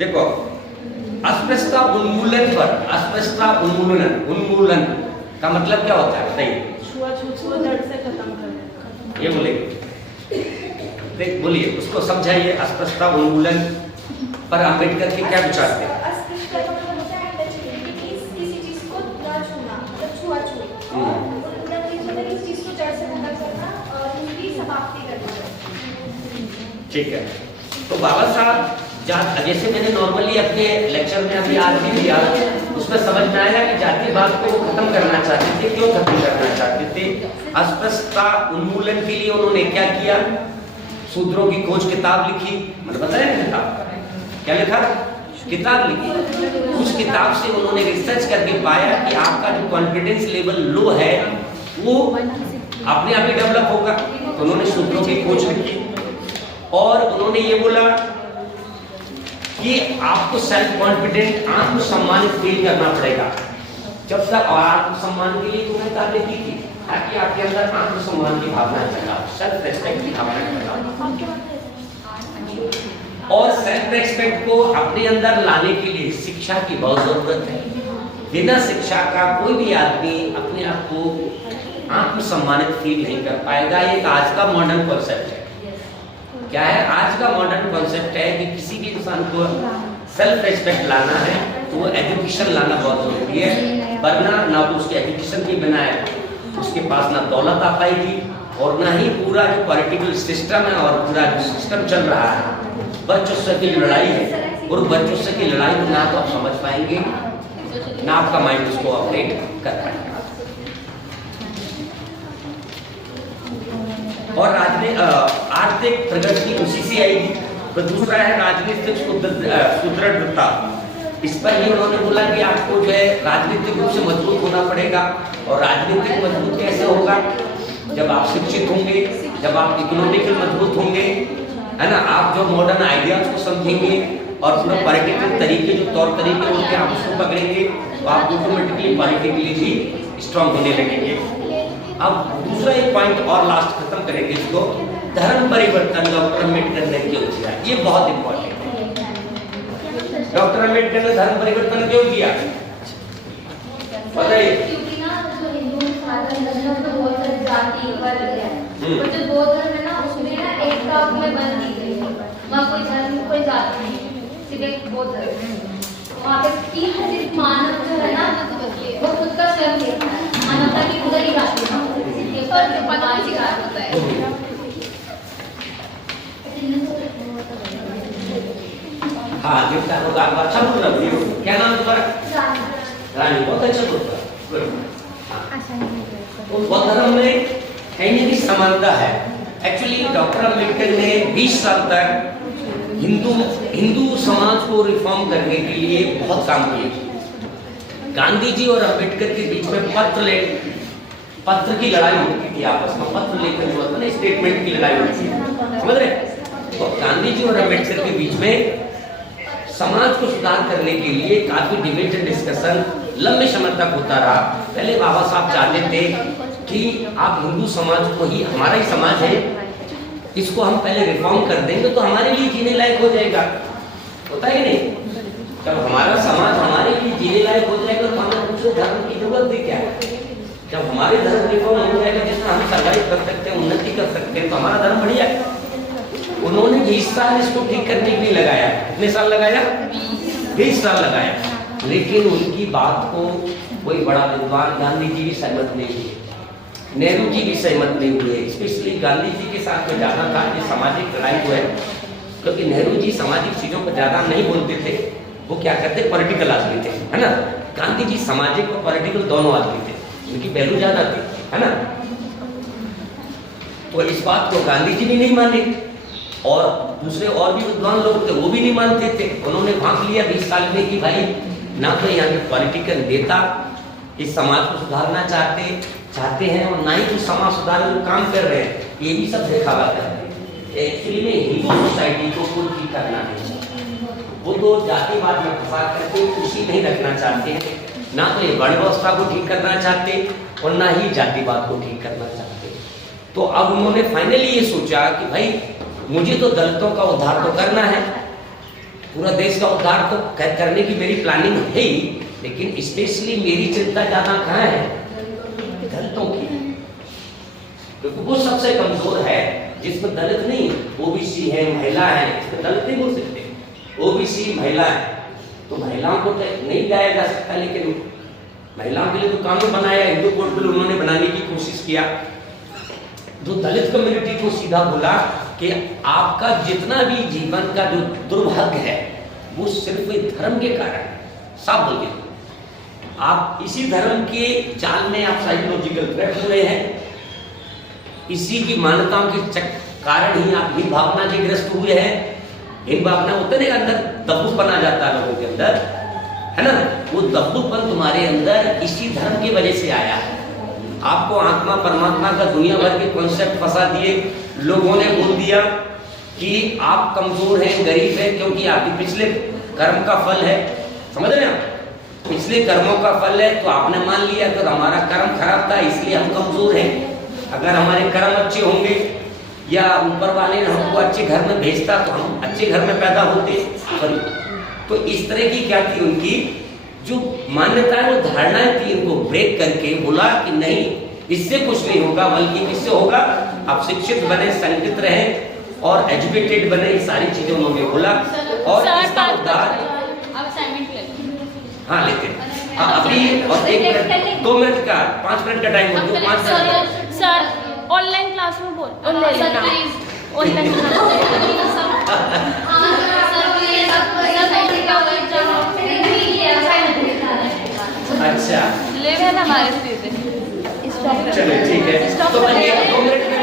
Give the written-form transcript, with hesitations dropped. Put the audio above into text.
देखो, अस्पृश्यता उन्मूलन पर, अस्पृश्यता उन्मूलन का मतलब क्या होता है बताइए? छुआछूत को जड़ से खत्म करना। ये बोले, देख बोलिए, उसको समझाइए। अस्पृश्यता उन्मूलन पर अम्बेडकर के क्या विचार थे? अस्पृश्यता का मतलब होता है किसी चीज को ना छूना, मतलब छुआछूत, और उन्मूलन चीजों में किसी चीज को जड़ से खत्म करना और उनकी समाप्ति करना। ठीक है, तो बाबा साहब जैसे मैंने नॉर्मली अपने लेक्चर में अभी आज भी दिया, उसमें समझ में आया कि जातिवाद को खत्म करना चाहते थे। क्यों खत्म करना चाहते थे? अस्पृश्यता उन्मूलन के लिए उन्होंने क्या किया? सूत्रों की खोज किताब लिखी, मतलब बताया ना किताब, क्या लिखा? किताब लिखी। उस किताब से उन्होंने रिसर्च करके पाया कि आपका जो कॉन्फिडेंस लेवल लो है वो अपने आप ही डेवलप होगा। तो उन्होंने सूत्रों की खोज लिखी और उन्होंने ये बोला कि आपको सेल्फ कॉन्फिडेंट, आत्मसम्मानित फील करना पड़ेगा। जब तक आत्मसम्मान के लिए तुमने किताब लिखी थी ताकि आपके अंदर आत्मसम्मान की भावना जगा, सेल्फ रेस्पेक्ट की भावना जगा। और सेल्फ रेस्पेक्ट को अपने अंदर लाने के लिए शिक्षा की बहुत जरूरत है। बिना शिक्षा का कोई भी आदमी अपने आप को आत्मसम्मानित फील नहीं कर पाएगा। ये आज का मॉडर्न कॉन्सेप्ट है। क्या है आज का मॉडर्न कॉन्सेप्ट? है कि किसी भी इंसान को सेल्फ रेस्पेक्ट लाना है तो वो एजुकेशन लाना बहुत जरूरी है, वरना ना तो उसके एजुकेशन के बिना है उसके पास ना दौलत आ पाएगी और ना ही पूरा जो पॉलिटिकल सिस्टम है और पूरा जो सिस्टम चल रहा है बच्चों की लड़ाई है, और बच्चों की लड़ाई को ना तो आप समझ पाएंगे ना आपका माइंड उसको ऑपरेट कर पाएगा। और आर्थिक प्रगति उसी से आएगी। तो दूसरा है राजनीतिक सुदृढ़ता। इस पर ही उन्होंने बोला कि आपको जो है राजनीतिक रूप से मजबूत होना पड़ेगा। और राजनीतिक मजबूत कैसे होगा? जब आप शिक्षित होंगे, जब आप इकोनॉमिकल मजबूत होंगे, है ना, आप जो मॉडर्न आइडियाज को समझेंगे और पूरा पॉलिटिकल तरीके जो तौर तरीके होते हैं आप उसको पकड़ेंगे तो आप ऑटोमेटिकली पॉलिटिकली भी स्ट्रांग होने लगेंगे। अब दूसरा एक पॉइंट और लास्ट खत्म करेंगे इसको, धर्म परिवर्तन डॉक्टर अम्बेडकर ने क्यों किया? ये बहुत इंपॉर्टेंट है। डॉक्टर अम्बेडकर ने धर्म परिवर्तन क्यों किया बताइए? क्योंकि ना जो हिंदू सनातन धर्म है उसमें बहुत सारी जाति वर्ग है, और जो बौद्ध धर्म है ना उसमें ना एकता में बन दी गई है। वहाँ कोई धर्म कोई जाति नहीं, सिर्फ एक बौद्ध धर्म है। वहाँ पे सिर्फ मानव जो है ना वो खुद का स्वयं देखता है, मानवता की खुद ही बात है। पर जो पता शिकार होता है। हाँ देखता है, अच्छा बोल रहा हूँ। क्या नाम तुम्हारा? रानी। बहुत अच्छा बोल रहा है। बौद्ध धर्म में कहीं ना कहीं समानता है। एक्चुअली डॉक्टर अम्बेडकर ने 20 साल तक हिंदू समाज को रिफॉर्म करने के लिए बहुत काम किए। गांधी जी और अम्बेडकर के बीच में पत्र की लड़ाई होती थी, आपस में पत्र लेकर जो होता है ना स्टेटमेंट की लड़ाई होती है, समझ रहे? तो गांधी जी और अम्बेडकर के बीच में समाज को सुधार करने के लिए काफी डिबेट एंड डिस्कशन लंबे समय तक होता रहा। पहले बाबा साहब चाहते थे कि आप हिंदू समाज को ही, हमारा ही समाज है, इसको हम पहले रिफॉर्म कर देंगे तो हमारे लिए जीने लायक हो जाएगा। होता है नहीं? जब हमारा समाज हमारे लिए जीने लायक हो जाएगा तो हमें दूसरे धर्म की जरूरत भी क्या है? जब हमारे धर्म रिफॉर्म हो जाएगा जिसमें हम सर्वाइव कर सकते हैं, उन्नति कर सकते हैं, तो हमारा धर्म बढ़िया है। उन्होंने 20 साल इसको ठीक करने के लिए लगाया। कितने साल लगाया? 20 साल लगाया। लेकिन उनकी बात को कोई बड़ा विद्वान गांधी जी भी सहमत नहीं हुए, नेहरू जी भी सहमत नहीं हुए। स्पेशली गांधी जी के साथ में ज्यादा था कि सामाजिक लड़ाई को है, क्योंकि नेहरू जी सामाजिक चीजों पर ज्यादा नहीं बोलते थे, वो क्या करते पॉलिटिकल आदमी थे, है ना। गांधी जी सामाजिक और पॉलिटिकल दोनों आदमी थे, उनकी पहलू ज्यादा थी, है ना। तो इस बात को गांधी जी भी नहीं माने और दूसरे और भी विद्वान लोग थे वो भी नहीं मानते थे। उन्होंने भाग लिया 20 साल में कि भाई ना तो यहाँ के पॉलिटिकल नेता इस समाज को सुधारना चाहते हैं और ना ही कुछ समाज सुधार में काम कर रहे हैं, ये भी सब दिखावा कर रहे हैं। एक्चुअली में हिंदू सोसाइटी को कुछ ठीक करना है, वो तो जातिवाद में फंसा करके खुशी नहीं रखना चाहते हैं, ना तो ये वर्ण व्यवस्था को ठीक करना चाहते और ना ही जातिवाद को ठीक करना चाहते। तो अब उन्होंने फाइनली ये सोचा कि भाई मुझे तो दलितों का उद्धार तो करना है, पूरा देश का उद्धार तो करने की मेरी प्लानिंग है ही, लेकिन स्पेशली मेरी चिंता ज्यादा कहाँ है, दलितों की, क्योंकि वो सबसे कमजोर है, जिसमें दलित नहीं, ओबीसी है, महिला है, इसमें दलित नहीं बोल सकते, ओबीसी महिला है, तो महिलाओं को तो नहीं लाया जा सकता, लेकिन महिलाओं के लिए तो कानून बनाया, हिंदू कोड बिल उन्होंने बनाने की कोशिश किया। तो दलित कम्युनिटी को सीधा बोला कि आपका जितना भी जीवन का जो दुर्भाग्य है वो सिर्फ धर्म के कारण, साफ बोल दिया, आप इसी धर्म के जाल में आप साइकोलॉजिकल ट्रैप हुए हैं, इसी की मान्यताओं के कारण ही आप हीन भावना के ग्रस्त हुए हैं। हीन भावना होते ना अंदर दब्बूपन आ जाता है लोगों के अंदर, है ना, वो दब्बूपन तुम्हारे अंदर इसी धर्म की वजह से आया है। आपको आत्मा परमात्मा का दुनिया भर के कॉन्सेप्ट फंसा दिए, लोगों ने बोल दिया कि आप कमजोर हैं, गरीब हैं, क्योंकि आपके पिछले कर्म का फल है, समझ रहे हैं आप, पिछले कर्मों का फल है, तो आपने मान लिया कि हमारा कर्म खराब था इसलिए हम कमजोर हैं। अगर हमारे कर्म अच्छे होंगे या ऊपर वाले ने हमको अच्छे घर में भेजता तो हम अच्छे घर में पैदा होते। तो इस तरह की क्या थी उनकी जो मान्यताएं, वो धारणाएं थी, इनको ब्रेक करके बोला कि नहीं, इससे कुछ नहीं होगा, बल्कि इससे होगा आप शिक्षित बने, संगठित रहे और एजुकेटेड बने, ये सारी चीजें उन्होंने बोला। और इसका उद्धार हाँ लेते हैं, हाँ अभी और 1 मिनट 2 मिनट का 5 मिनट का टाइम हो, 5 मिनट सर ऑनलाइन क्लास में बोल, ऑनलाइन अच्छा ले हमारे से चलो ठीक है, तो 2 मिनट में